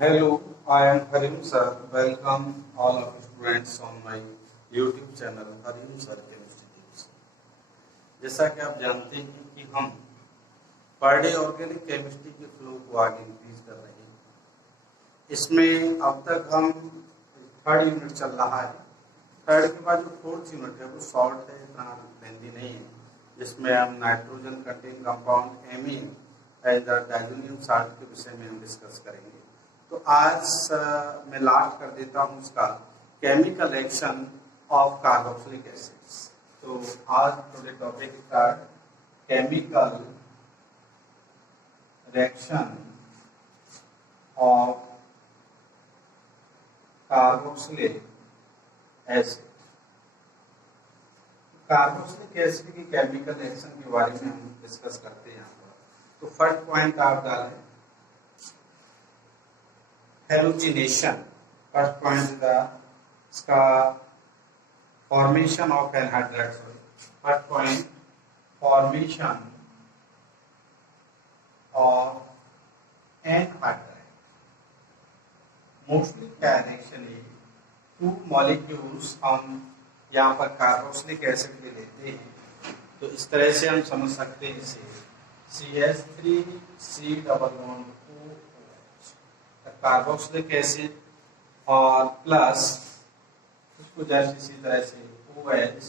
Hello, I am Harim sir. Welcome all of students on my YouTube channel Harim sir Chemistry Tips। जैसा कि आप जानते हैं कि हम पर डे ऑर्गेनिक केमिस्ट्री के फ्लो को आगे इंक्रीज कर रहे हैं। इसमें अब तक हम थर्ड यूनिट चल रहा है। थर्ड के बाद जो फोर्थ यूनिट है वो शॉर्ट है, इतना लेंथी नहीं है, जिसमें हम nitrogen contain compound amine as the diazonium salt के विषय में हम डिस्कस करेंगे। तो आज मैं लास्ट कर देता हूँ इसका chemical action of carboxylic acids. तो आज today topic start chemical reaction of carboxylic acid. Carboxylic acid की केमिकल रिएक्शन के बारे में हम डिस्कस करते हैं यहाँ पर। तो फर्स्ट पॉइंट आप डालें हेलोजिनेशन। फर्स्ट पॉइंट इसका formation of anhydride. First point formation of anhydride. Mostly क्या रिएक्शन है, टू मॉलिक्यूल्स हम यहाँ पर कार्बोक्सिलिक एसिड भी लेते हैं। तो इस तरह से हम समझ सकते हैं इसे CH3C double bond carboxylic acid और प्लस इसको जैसे इसी तरह से OH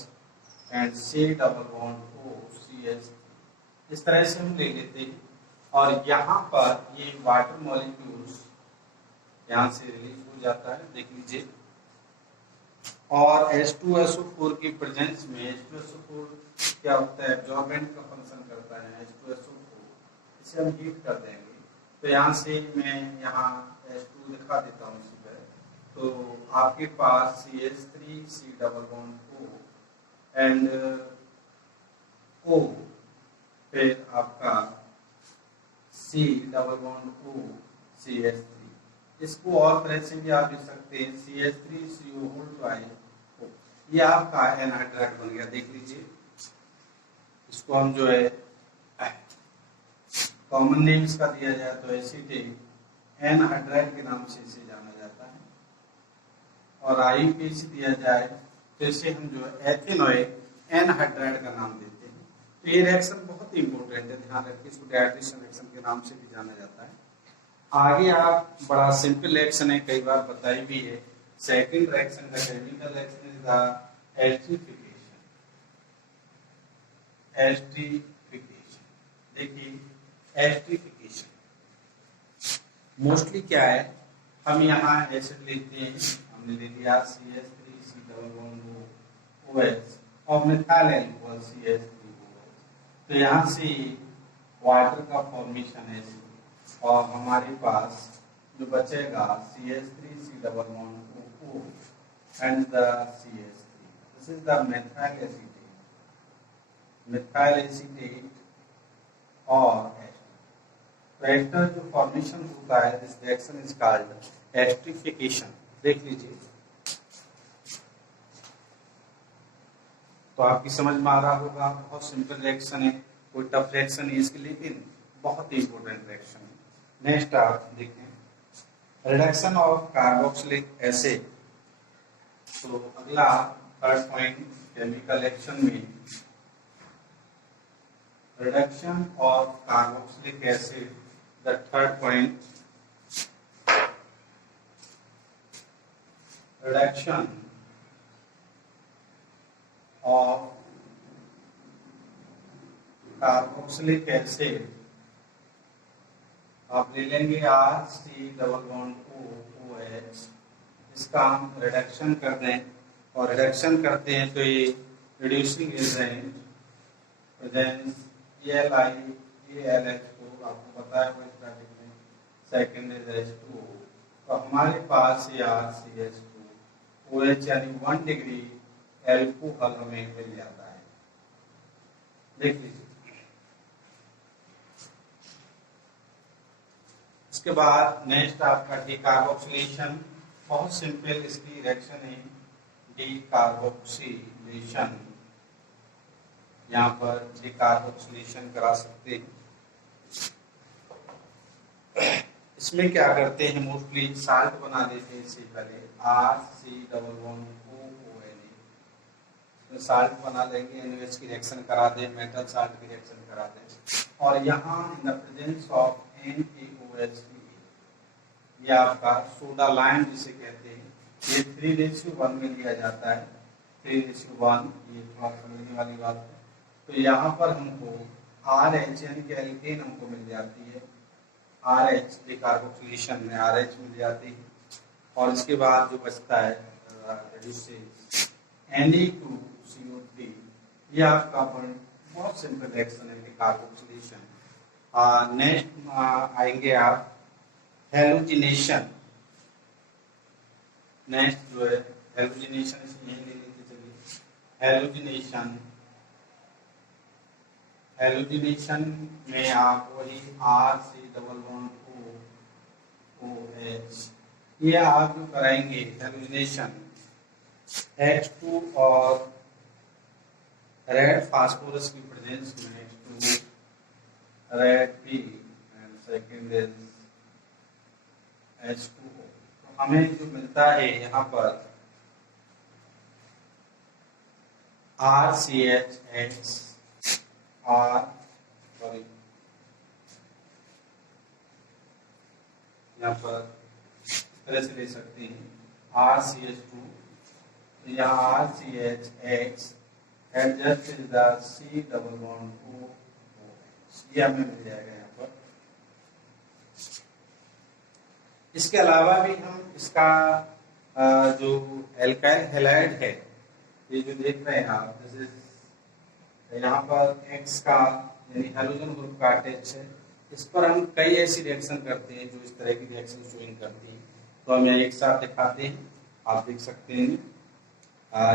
and C double bond O CH, इस तरह से हम ले लेते हैं। और यहाँ पर ये वाटर मॉलिक्यूल्स यहाँ से रिलीज हो जाता है, देख लीजिए। और H2SO4 की प्रेजेंस में H2SO4 क्या होता है, एब्जॉर्बेंट का फंक्शन करता है H2SO4, इसे हम हीट कर देंगे। तो यहाँ से मैं यहाँ H2 दिखा देता हूँ इसी पर। तो आपके पास CH3C double bond O and O, फिर आपका C double bond O CH3। इसको और तरह से भी आप लिख सकते हैं CH3CO होल ट्वाइस O। ये आपका एनहाइड्राइड बन गया, देख लीजिए। इसको हम जो है कॉमन नेम इसका दिया जाए तो एसीटेट एनहाइड्राइड के नाम से इसे जाना जाता है। और IUPAC दिया जाए तो इसे हम जो है एथेनॉइक एनहाइड्राइड का नाम देते हैं। तो ये रिएक्शन बहुत ही इंपॉर्टेंट है, ध्यान रखिए। इसको डाइड्रेशन रिएक्शन के नाम से भी जाना जाता है। आगे आप बड़ा सिंपल रिएक्शन है, कई बार बताई भी है। सेकंड रिएक्शन का chemical reaction is the esterification. Esterification देखिए, एस्टरीफिकेशन मोस्टली क्या है, हम यहाँ एसिड लेते हैं, हमने ले लिया CH3C डबल बॉन्ड OH और मिथाइल अल्कोहल CH3OH। तो यहाँ से वाटर का फॉर्मेशन है और हमारे पास जो बचेगा CH3C double bond O and the CH3। This is the methyl acetate. Methyl acetate और एस्टर जो फॉर्मेशन होता है, this reaction is called esterification. देख लीजिए, तो आपकी समझ में आ रहा होगा। बहुत सिंपल रिएक्शन है, कोई टफ रिएक्शन है इसके, लेकिन बहुत ही इंपॉर्टेंट रिएक्शन है। नेक्स्ट आप देखें रिडक्शन ऑफ कार्बोक्सिलिक एसिड। तो अगला थर्ड पॉइंट केमिकल रिएक्शन में reduction of carboxylic acid. The third point, reduction of carboxylic acid। आप ले लेंगे RC डबल बॉन्ड OH, इसका हम रिडक्शन कर दें। और रिडक्शन करते हैं तो ये रिड्यूसिंग एजेंट प्रेजेंस AlH को आपको बताया हुआ स्टार्टिंग में। Second is H2O। तो हमारे पास CH2 OH यानी 1 डिग्री एल्कोहल हमें मिल जाता है, देख लीजिए। इसके बाद नेक्स्ट आपका डीकार्बोक्सिलेशन। बहुत सिंपल इसकी रिएक्शन है, डीकार्बोक्सिलेशन। यहाँ पर डीकार्बोक्सिलेशन करा सकते हैं। इसमें क्या करते हैं, मोस्टली साल्ट बना देते हैं इससे पहले, RC11OONA, इसमें साल्ट बना देंगे, NaOH की रिएक्शन करा दें, मेटल साल्ट की रिएक्शन करा दें, और यहाँ in the presence of NaOH, ये आपका सोडा लाइम जिसे कहते हैं, ये 3:1 में लिया जाता है, 3:1, ये थोड़ा समझने वाली बात है। तो यहाँ पर हमको RH यानी कि एल्केन हमको मिल जाती है, RH डिकार्बोक्सिलेशन में RH मिल जाती है, और इसके बाद जो बचता है Na2CO3, ये आपका बहुत सिंपल रिएक्शन है डिकार्बोक्सिलेशन। नेक्स्ट आएंगे आप हेलोजिनेशन। नेक्स्ट जो है हेलोजिनेशन, इसे यही ले लेते चलिए, हेलोजिनेशन। हेलोजिनेशन में आप वही RC11OOH, ये आप जो कराएंगे हेलोजिनेशन, H2 और रेड फास्फोरस की प्रेजेंस में, H2 red P and second is H2O, तो हमें जो मिलता है यहाँ पर RCHX, यहाँ पर इस तरह से ले सकते हैं RCH2, यहाँ RCHX adjust is the C11OOH, ये हमें मिल जाएगा यहाँ पर। इसके अलावा भी हम इसका जो एल्काइल हैलाइड है, ये जो देख रहे हैं आप, जैसे यहाँ पर X का यानी हैलोजन ग्रुप का अटैच है, इस पर हम कई ऐसी रिएक्शन करते हैं जो इस तरह की रिएक्शन शोइंग करती है, तो हम यहाँ एक साथ दिखाते हैं, आप देख सकते हैं।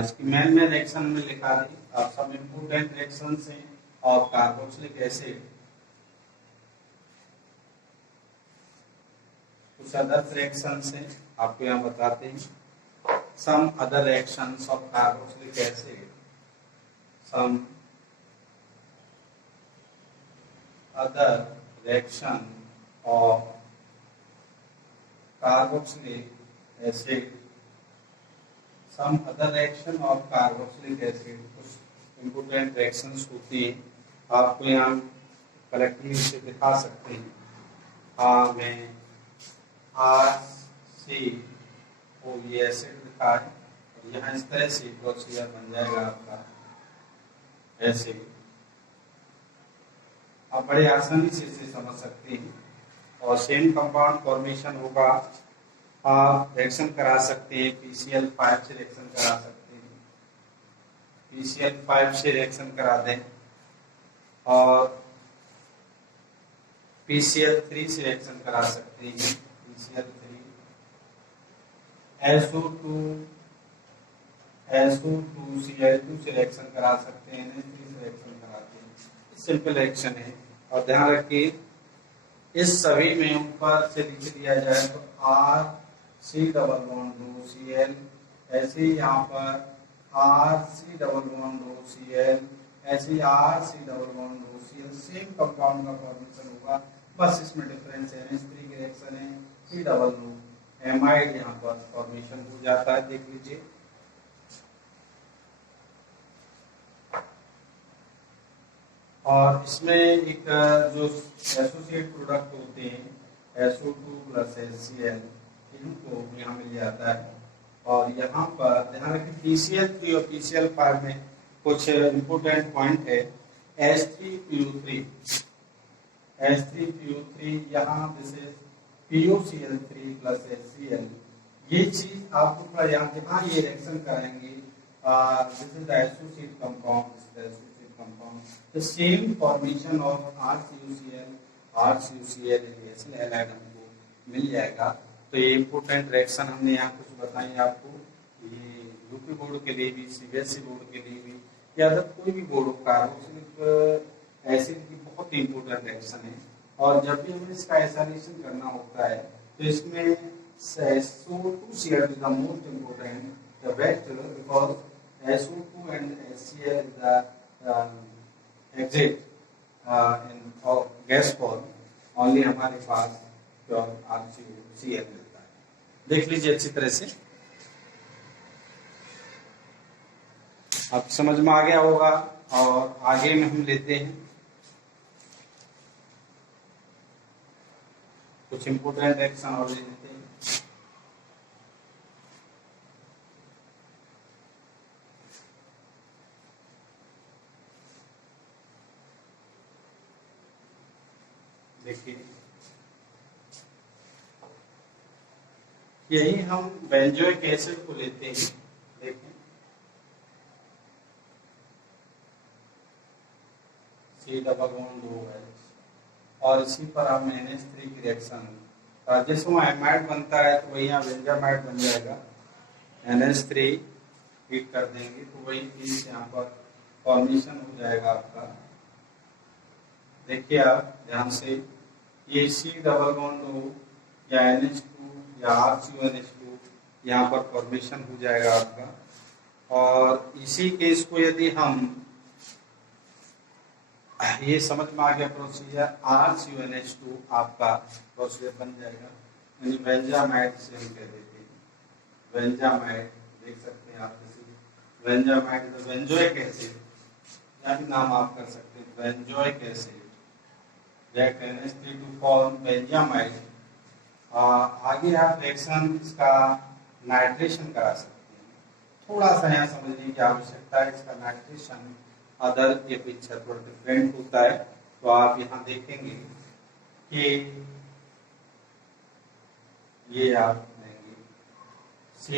इसकी मेन रिएक्शन में लिखा दी, आप सब इम्पोर्टेंट रिएक्शन हैं और कार्बोक्सिलिक एसिड, कुछ अदर रिएक्शंस हैं आपको यहाँ बताते हैं। Some other reactions of carboxylic acid, some other reaction of carboxylic acid, some other reaction of carboxylic acid, कुछ इम्पोर्टेंट रिएक्शंस होती हैं, आपको यहाँ कलेक्टिवली से दिखा सकते हैं। मैं RCO ये एसिड लिखा है, और यहाँ इस तरह से प्रोसीजर बन जाएगा आपका ऐसे, आप बड़े आसानी से इसे समझ सकते हैं। और सेम कंपाउंड फॉर्मेशन होगा, आप रिएक्शन करा सकते हैं, PCl5 से रिएक्शन करा सकते हैं, PCl5 से रिएक्शन करा दें, और PCl3 से रिएक्शन करा सकते हैं, PCl3, SO2Cl2 से रिएक्शन करा सकते हैं, NH3 से रिएक्शन कराते हैं। सिंपल रिएक्शन है, और ध्यान रखिए इस सभी में ऊपर से लिख दिया जाए तो RC11CL, ऐसे ही यहाँ पर RC11CL, ऐसे ही RC11CL, सेम कंपाउंड का फॉर्मेशन होगा, बस इसमें डिफरेंस है, NH3 की रिएक्शन है, C00 एमाइड यहाँ पर फॉर्मेशन हो जाता है, देख लीजिए। और इसमें एक जो एसोसिएट प्रोडक्ट होते हैं SO2 + HCl, इनको यहाँ मिल जाता है। और यहाँ पर ध्यान रखें PCl3 और PCl5 में कुछ इम्पोर्टेंट पॉइंट है, H3PO3, यहाँ जैसे POCl3 + HCl, ये चीज आपको थोड़ा याद है। हाँ, ये रिएक्शन कराएंगे, this is the associate compound, the same formation of RCuCl acid halide हमको मिल जाएगा। तो ये इम्पोर्टेंट रिएक्शन हमने यहाँ कुछ बताई आपको, ये यूपी बोर्ड के लिए भी, CBSE बोर्ड के लिए भी, या अगर कोई भी बोर्ड हो, कार्बोक्सिलिक एसिड की बहुत इम्पोर्टेंट रिएक्शन है। और जब भी हमें इसका एसाइलेशन करना होता है तो इसमें SO2Cl is the most important, the best, because SO2 and HCl is the exit in gas form, only हमारे पास प्योर RCOCl मिलता है। देख लीजिए अच्छी तरह से, अब समझ में आ गया होगा। और आगे में हम लेते हैं कुछ इंपोर्टेंट रिएक्शन और ले लेते हैं। देखिए यही हम बेंजोइक एसिड को लेते हैं। देखें C≡OH और इसी पर हम NH3 की रिएक्शन, जैसे वो एमाइड बनता है तो वही यहाँ बेंजामाइड बन जाएगा। NH3 हीट कर देंगे तो वही चीज यहाँ पर फॉर्मेशन हो जाएगा आपका। देखिए आप ध्यान से, ये C≡O या NH2 या RCONH2 यहाँ पर फॉर्मेशन हो जाएगा आपका। और इसी केस को यदि हम, ये समझ में आ गया प्रोसीजर, RCONH2 आपका प्रोसीजर बन जाएगा, यानी बेंजामाइड से हम कह देते हैं। बेंजामाइड देख सकते हैं आप, जैसे बेंजामाइड बेंजोइक एसिड, या भी नाम आप कर सकते हैं, benzoic acid react NH3 to form benzamide. आगे आप रिएक्शन इसका नाइट्रेशन करा सकते हैं। थोड़ा सा यहाँ समझने की आवश्यकता है, इसका नाइट्रेशन अदर के अपेक्षा थोड़ा डिफरेंट होता है। तो आप यहाँ देखेंगे कि ये आप देंगे C,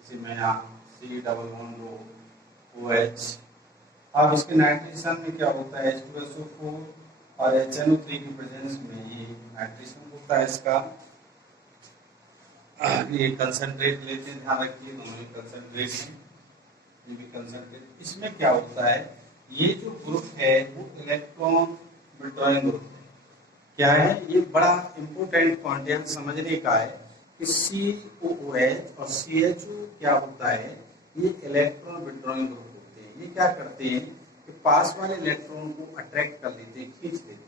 इसी में यहाँ C≡OH। अब इसके नाइट्रेशन में क्या होता है, H2SO4 और HNO3 की प्रेजेंस में ये नाइट्रेशन होता है इसका। ये कंसंट्रेट लेते हैं, ध्यान रखिए दोनों ही कंसंट्रेट हैं, ये भी कंसंट्रेट। इसमें क्या होता है, ये जो ग्रुप है वो इलेक्ट्रॉन विड्रॉइंग ग्रुप है। क्या है, ये बड़ा इंपॉर्टेंट पॉइंट समझने का है कि COOH और CHO क्या होता है, ये इलेक्ट्रॉन विड्रॉइंग ग्रुप होते हैं। ये क्या करते हैं कि पास वाले इलेक्ट्रॉन को अट्रैक्ट कर लेते हैं, खींच लेते हैं।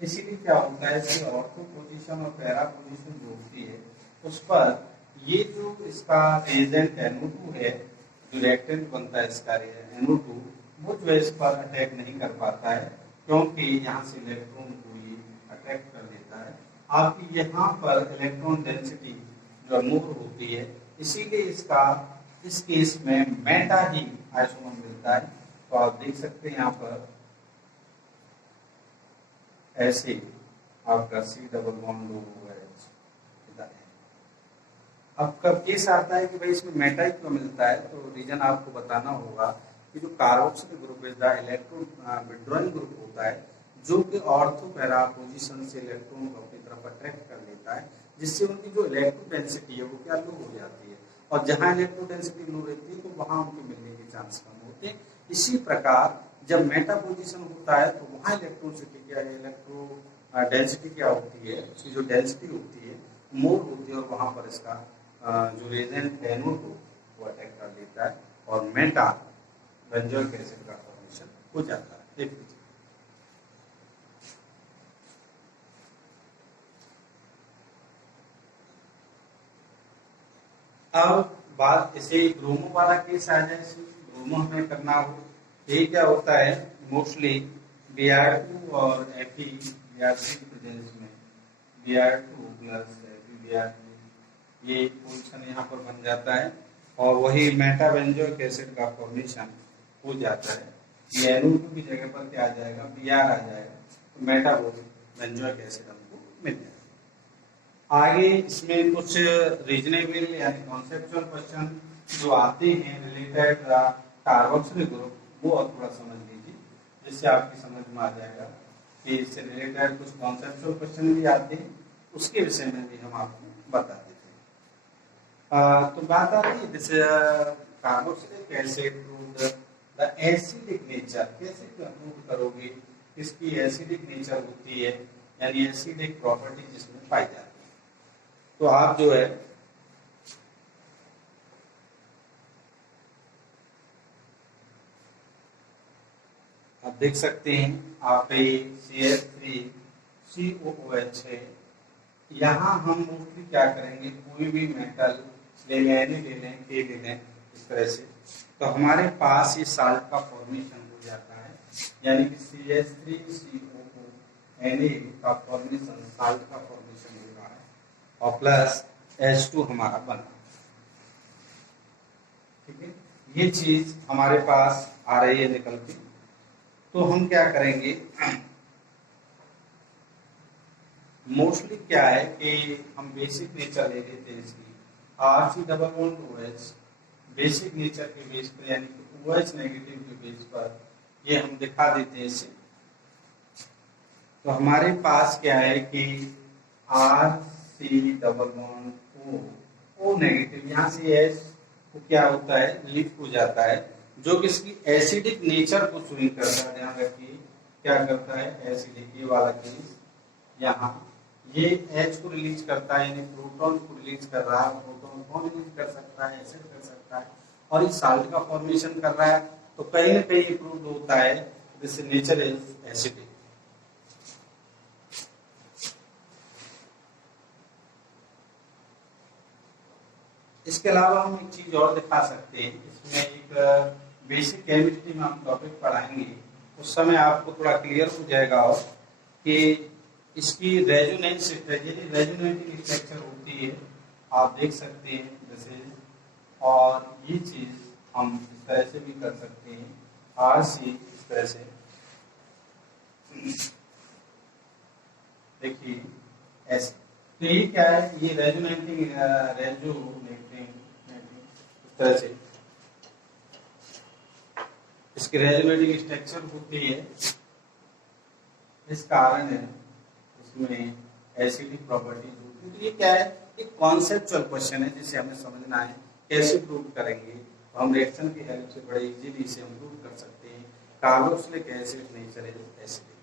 इसीलिए क्या होता है कि ऑर्थो पोजीशन और पैरा पोजीशन जो होती है उस पर ये जो इसका रिएजेंट NO2 है, जो रिएक्टेंट बनता है इसका NO2, वो जो है इस पर अटैक नहीं कर पाता है, क्योंकि यहाँ से इलेक्ट्रॉन को ये अट्रैक्ट कर लेता है। आपकी यहाँ पर इलेक्ट्रॉन डेंसिटी जो मोर होती है, इसीलिए इसका इस केस में मेटा ही आइसोमर मिलता है। तो आप देख सकते हैं यहाँ पर ऐसे आपका C≡OH। अब कब केस आता है कि भाई इसमें मेटा ही क्यों मिलता है, तो रीजन आपको बताना होगा कि जो कार्बोक्सिल ग्रुप है द इलेक्ट्रॉन विड्रॉइंग ग्रुप होता है, जो कि ऑर्थो पैरा पोजीशन से इलेक्ट्रॉन को अपनी तरफ अट्रैक्ट कर लेता है, जिससे उनकी जो इलेक्ट्रो डेंसिटी है वो क्या लो हो जाती है। और जहाँ इलेक्ट्रो डेंसिटी लो रहती है तो वहाँ उनके मिलने के चांस कम होते हैं। इसी प्रकार जब मेटा पोजीशन होता है तो वहाँ इलेक्ट्रोसिटी क्या है, इलेक्ट्रो डेंसिटी क्या होती है, उसकी जो डेंसिटी होती है मोर होती है, और वहाँ पर इसका जो रिएजेंट है NO2 वो अटैक कर लेता है और मेटा बेंजोइक एसिड का फॉर्मेशन हो जाता है। देख लीजिए, अब बात इसे ब्रोमो वाला केस आ जाए, ब्रोमो हमें करना हो, ये क्या होता है, मोस्टली Br2 और Fe Br3 की प्रेजेंस में Br2 प्लस Fe ये पोजीशन यहाँ पर बन जाता है, और वही मेटा बेंजोइक एसिड का फॉर्मेशन हो जाता है। ये NO2 की जगह पर क्या आ जाएगा, Br आ जाएगा, तो मेटा बेंजोइक एसिड हमको मिल जाएगा। आगे इसमें कुछ रीजनेबल यानी कॉन्सेप्चुअल क्वेश्चन जो आते हैं रिलेटेड कार्बोक्सिल ग्रुप, वो और थोड़ा समझ लीजिए, जिससे आपकी समझ में आ जाएगा कि इससे रिलेटेड कुछ कॉन्सेप्चुअल क्वेश्चन भी आते हैं, उसके विषय में भी हम आपको बता देते हैं। तो बात आती है जैसे carboxylic acid the acidic nature, कैसे प्रूव करोगे इसकी एसिडिक नेचर होती है, यानी एसिडिक प्रॉपर्टी जिसमें पाई जाती है। तो आप जो है आप देख सकते हैं, आप CH3COOH है, यहाँ हम मोस्टली क्या करेंगे, कोई भी मेटल ले लें, ले लें, के ले लें, इस तरह से, तो हमारे पास ये साल्ट का फॉर्मेशन हो जाता है, यानी कि CH3COO Na का फॉर्मेशन, साल्ट का फॉर्मेशन हो रहा है, और प्लस H2 हमारा बना। ठीक है, ये चीज हमारे पास आ रही है निकल के। तो हम क्या करेंगे, मोस्टली क्या है कि हम बेसिक नेचर ले लेते हैं इसकी, RC⋅OH बेसिक नेचर के बेस पर, यानी कि OH नेगेटिव के बेस पर ये हम दिखा देते हैं इसे। तो हमारे पास क्या है कि RC⋅O नेगेटिव, यहाँ से H को क्या होता है, लीक हो जाता है, जो कि इसकी एसिडिक नेचर को स्विंग करता है। ध्यान रखिए क्या करता है, एसिडिक, ये वाला केस यहाँ ये H को रिलीज करता है, यानी प्रोटॉन को रिलीज कर रहा है। प्रोटॉन कौन रिलीज कर सकता है, एसिड कर सकता है, और इस साल्ट का फॉर्मेशन कर रहा है। तो कहीं ना कहीं प्रूव होता है दिस नेचर इज एसिडिक। इसके अलावा हम एक चीज और दिखा सकते हैं, इसमें एक बेसिक केमिस्ट्री में हम टॉपिक पढ़ाएंगे, उस समय आपको थोड़ा क्लियर हो जाएगा और कि इसकी रेजोनेंस रेजोनेटिंग स्ट्रक्चर होती है, आप देख सकते हैं जैसे, और ये चीज हम इस तरह से भी कर सकते हैं, RC इस तरह से, देखिए ऐसे। तो ये क्या है, ये रेजोनेटिंग इस तरह से इसकी रेजोनेटिंग स्ट्रक्चर होती है, इस कारण है इसमें एसिडिक प्रॉपर्टीज होती है। तो ये क्या है, एक कॉन्सेप्चुअल क्वेश्चन है जिसे हमें समझना है, कैसे प्रूव करेंगे। तो हम रिएक्शन की हेल्प से बड़े इजीली इसे हम प्रूव कर सकते हैं। Carboxylic acid nature is acidic.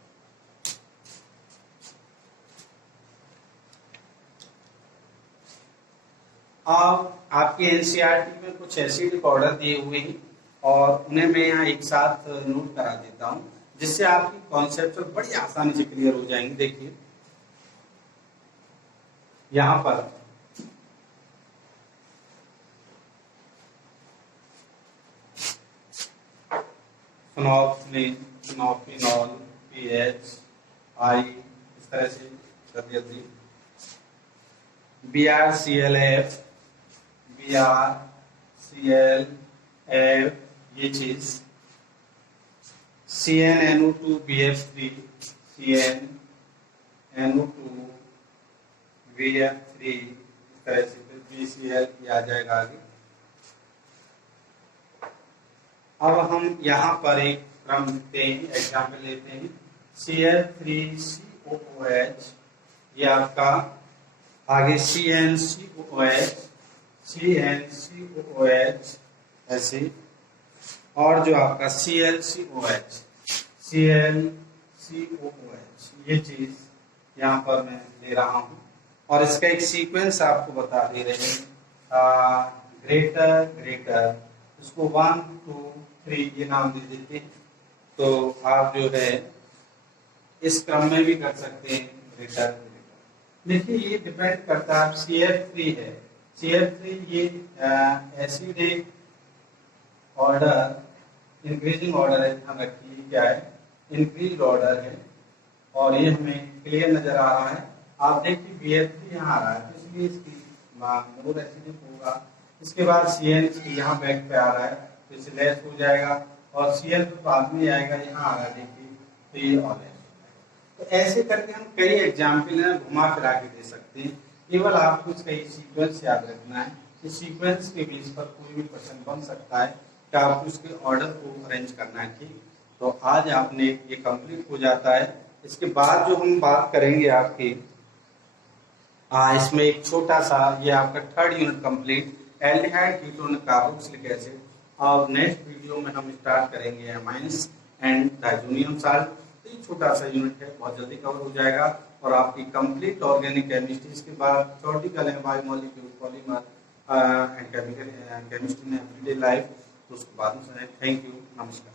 अब आपके एनसीईआरटी में कुछ एसिडिक ऑर्डर दिए हुए हैं, और उन्हें मैं यहाँ एक साथ नोट करा देता हूँ, जिससे आपकी कॉन्सेप्चुअल बड़ी आसानी से क्लियर हो जाएंगे। देखिए यहाँ पर फिनोल्फिन, फिनोल, PH, I इस तरह से कर दिया थी, BrClF, BrClF ये चीज, CnNO2BF3, CnNO2BF3 इस तरह से, फिर BCl ये आ जाएगा आगे। अब हम यहाँ पर एक क्रम लिखते हैं, एग्जाम्पल लेते हैं, Cl3COOH, ये आपका आगे CnCOOH ऐसे, और जो आपका ClCOH ये चीज यहाँ पर मैं ले रहा हूँ, और इसका एक सीक्वेंस आपको बता दे रहे हैं, ग्रेटर, इसको 1 2 3 ये नाम दे देते हैं। तो आप जो है इस क्रम में भी कर सकते हैं, ग्रेटर। देखिए ये डिपेंड करता है, CF3 है, CF3 ये एसिडिक ऑर्डर, इंक्रीजिंग ऑर्डर है, ध्यान रखिए क्या है, इंक्रीज ऑर्डर है, और ये हमें क्लियर नजर आ रहा है। आप देखिए BF3 यहाँ आ रहा है, तो इसलिए इसकी मोर एसिडिक होगा। इसके बाद CN यहाँ बैक पे आ रहा है, तो इसे लेस हो जाएगा, और Cl तो बाद में आएगा, यहाँ आ रहा है देखिए, तो ये और लेस। तो ऐसे करके हम कई एग्जाम्पल घुमा फिरा के दे सकते हैं। केवल आपको इसका ये सीक्वेंस याद रखना है, इस सीक्वेंस के बेस पर कोई भी क्वेश्चन बन सकता है कि आपको इसके ऑर्डर को अरेंज करना है। ठीक, तो आज आपने ये कंप्लीट हो जाता है। इसके बाद जो हम बात करेंगे आपकी, इसमें एक छोटा सा, ये आपका third unit complete, aldehyde ketone carboxylic acid. और नेक्स्ट वीडियो में हम स्टार्ट करेंगे अमाइंस एंड डायजोनियम साल्ट। तो ये छोटा सा यूनिट है, बहुत जल्दी कवर हो जाएगा, और आपकी कंप्लीट ऑर्गेनिक केमिस्ट्री। इसके बाद थ्योरेटिकल है, biomolecule, polymer and chemical chemistry में एवरीडे लाइफ, तो उसको बाद में। थैंक यू, नमस्कार।